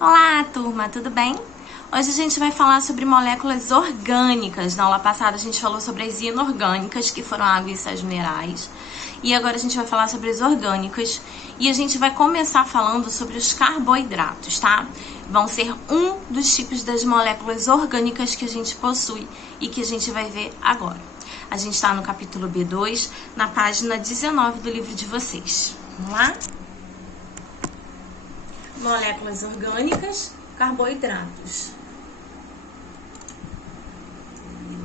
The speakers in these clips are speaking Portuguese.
Olá, turma, tudo bem? Hoje a gente vai falar sobre moléculas orgânicas. Na aula passada a gente falou sobre as inorgânicas, que foram água e sais minerais. E agora a gente vai falar sobre as orgânicas. E a gente vai começar falando sobre os carboidratos, tá? Vão ser um dos tipos das moléculas orgânicas que a gente possui e que a gente vai ver agora. A gente está no capítulo B2, na página 19 do livro de vocês. Vamos lá? Moléculas orgânicas, carboidratos.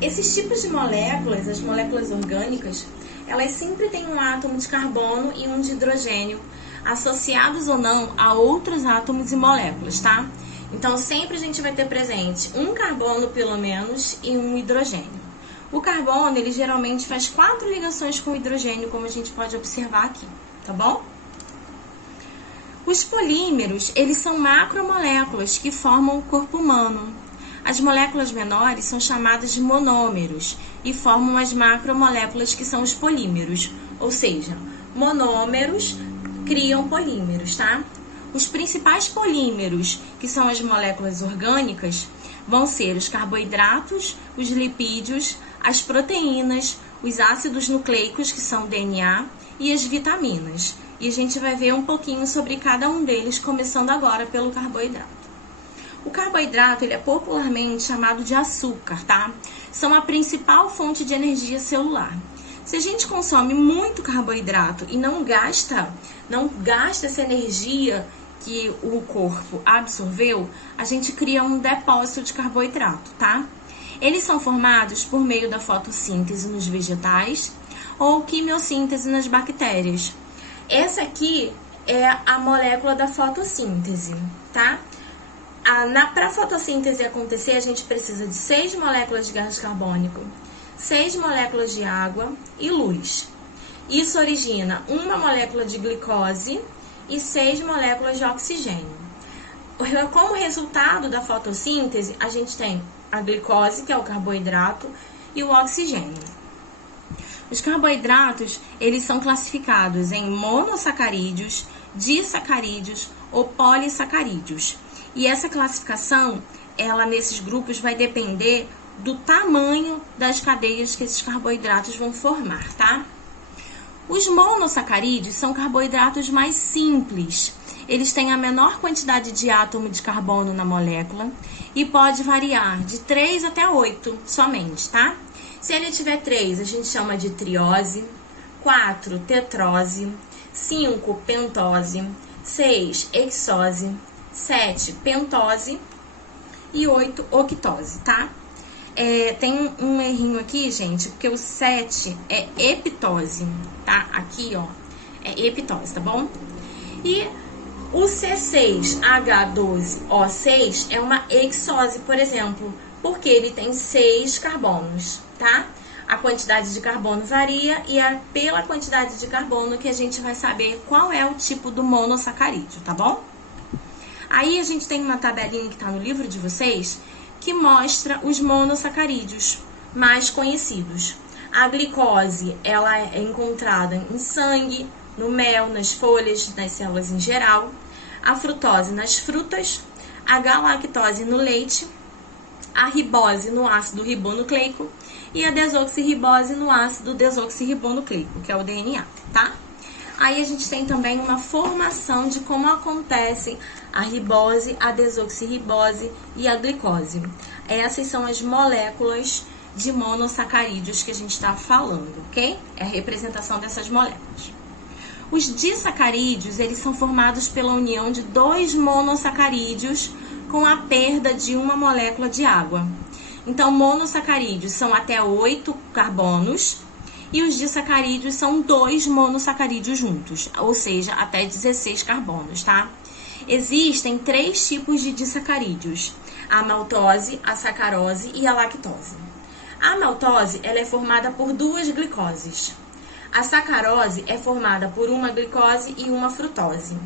Esses tipos de moléculas, as moléculas orgânicas, elas sempre têm um átomo de carbono e um de hidrogênio, associados ou não a outros átomos e moléculas, tá? Então, sempre a gente vai ter presente um carbono, pelo menos, e um hidrogênio. O carbono, ele geralmente faz 4 ligações com o hidrogênio, como a gente pode observar aqui, tá bom? Os polímeros, eles são macromoléculas que formam o corpo humano. As moléculas menores são chamadas de monômeros e formam as macromoléculas, que são os polímeros. Ou seja, monômeros criam polímeros, tá? Os principais polímeros, que são as moléculas orgânicas, vão ser os carboidratos, os lipídios, as proteínas, os ácidos nucleicos, que são o DNA, e as vitaminas. E a gente vai ver um pouquinho sobre cada um deles, começando agora pelo carboidrato. O carboidrato, ele é popularmente chamado de açúcar, tá? São a principal fonte de energia celular. Se a gente consome muito carboidrato e não gasta essa energia que o corpo absorveu, a gente cria um depósito de carboidrato, tá? Eles são formados por meio da fotossíntese nos vegetais ou quimiossíntese nas bactérias. Essa aqui é a molécula da fotossíntese, tá? Para a fotossíntese acontecer, a gente precisa de 6 moléculas de gás carbônico, 6 moléculas de água e luz. Isso origina uma molécula de glicose e 6 moléculas de oxigênio. Como resultado da fotossíntese, a gente tem a glicose, que é o carboidrato, e o oxigênio. Os carboidratos, eles são classificados em monossacarídeos, disacarídeos ou polissacarídeos. E essa classificação, ela nesses grupos vai depender do tamanho das cadeias que esses carboidratos vão formar, tá? Os monossacarídeos são carboidratos mais simples. Eles têm a menor quantidade de átomo de carbono na molécula e pode variar de 3 até 8 somente, tá? Se ele tiver 3, a gente chama de triose, 4, tetrose, 5, pentose, 6, hexose, 7, pentose e 8, octose, tá? Tem um errinho aqui, gente, porque o 7 é heptose, tá? Aqui, ó, é heptose, tá bom? E o C6H12O6 é uma hexose, por exemplo, porque ele tem 6 carbonos, tá? A quantidade de carbono varia e é pela quantidade de carbono que a gente vai saber qual é o tipo do monossacarídeo, tá bom? Aí a gente tem uma tabelinha que tá no livro de vocês que mostra os monossacarídeos mais conhecidos. A glicose, ela é encontrada em sangue, no mel, nas folhas, nas células em geral. A frutose nas frutas, a galactose no leite, a ribose no ácido ribonucleico e a desoxirribose no ácido desoxirribonucleico, que é o DNA, tá? Aí a gente tem também uma formação de como acontecem a ribose, a desoxirribose e a glicose. Essas são as moléculas de monossacarídeos que a gente está falando, ok? É a representação dessas moléculas. Os disacarídeos, eles são formados pela união de 2 monossacarídeos com a perda de uma molécula de água. Então, monossacarídeos são até 8 carbonos e os disacarídeos são 2 monossacarídeos juntos, ou seja, até 16 carbonos, tá? Existem 3 tipos de disacarídeos: a maltose, a sacarose e a lactose. A maltose, ela é formada por 2 glicoses. A sacarose é formada por uma glicose e uma frutose.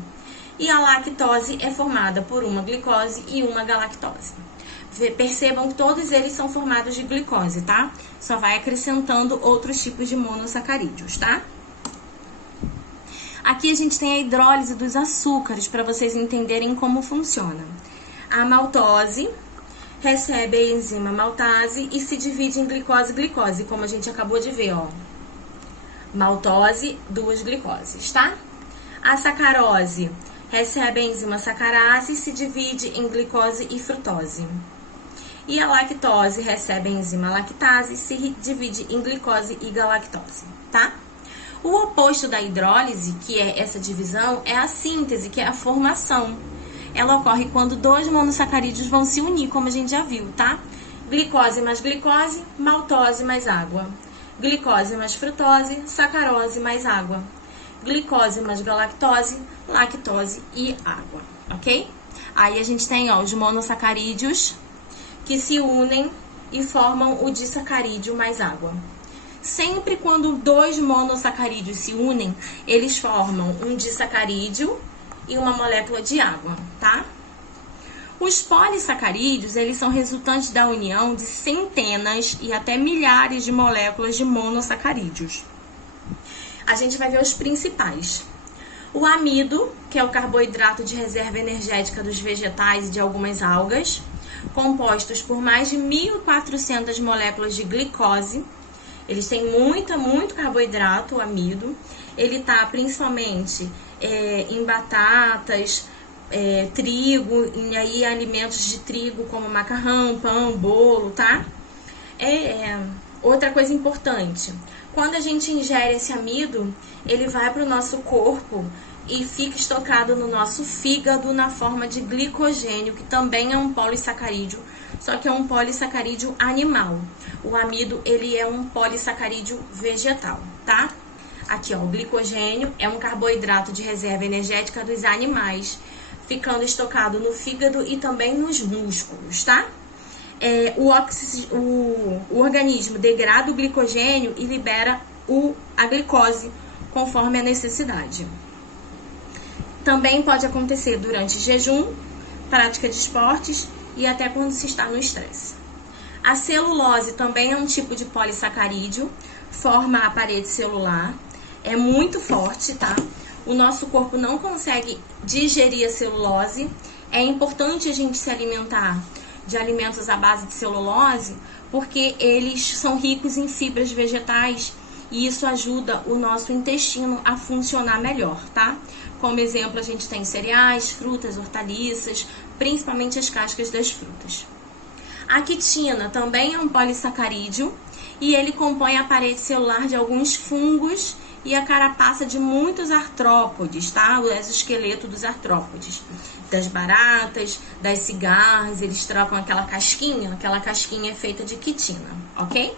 E a lactose é formada por uma glicose e uma galactose. Percebam que todos eles são formados de glicose, tá? Só vai acrescentando outros tipos de monossacarídeos, tá? Aqui a gente tem a hidrólise dos açúcares, para vocês entenderem como funciona. A maltose recebe a enzima maltase e se divide em glicose e glicose, como a gente acabou de ver, ó. Maltose, duas glicoses, tá? A sacarose recebe a enzima sacarase e se divide em glicose e frutose. E a lactose recebe a enzima lactase e se divide em glicose e galactose, tá? O oposto da hidrólise, que é essa divisão, é a síntese, que é a formação. Ela ocorre quando dois monossacarídeos vão se unir, como a gente já viu, tá? Glicose mais glicose, maltose mais água. Glicose mais frutose, sacarose mais água. Glicose mais galactose, lactose e água, ok? Aí a gente tem, ó, os monossacarídeos que se unem e formam o disacarídeo mais água. Sempre quando dois monossacarídeos se unem, eles formam um disacarídeo e uma molécula de água, tá? Os polissacarídeos, eles são resultantes da união de centenas e até milhares de moléculas de monossacarídeos. A gente vai ver os principais. O amido, que é o carboidrato de reserva energética dos vegetais e de algumas algas, compostos por mais de 1.400 moléculas de glicose. Eles têm muito carboidrato, o amido. Ele tá principalmente em batatas, trigo, e aí alimentos de trigo como macarrão, pão, bolo, tá? Outra coisa importante, quando a gente ingere esse amido, ele vai para o nosso corpo e fica estocado no nosso fígado na forma de glicogênio, que também é um polissacarídeo, só que é um polissacarídeo animal. O amido, ele é um polissacarídeo vegetal, tá? Aqui, ó, o glicogênio é um carboidrato de reserva energética dos animais, ficando estocado no fígado e também nos músculos, tá? O organismo degrada o glicogênio e libera a glicose conforme a necessidade. Também pode acontecer durante jejum, prática de esportes e até quando se está no estresse. A celulose também é um tipo de polissacarídeo, forma a parede celular, é muito forte, tá? O nosso corpo não consegue digerir a celulose. É importante a gente se alimentar de alimentos à base de celulose, porque eles são ricos em fibras vegetais e isso ajuda o nosso intestino a funcionar melhor, tá? Como exemplo, a gente tem cereais, frutas, hortaliças, principalmente as cascas das frutas. A quitina também é um polissacarídeo e ele compõe a parede celular de alguns fungos e a carapaça de muitos artrópodes, tá? O exoesqueleto dos artrópodes. Das baratas, das cigarras, eles trocam aquela casquinha é feita de quitina, ok?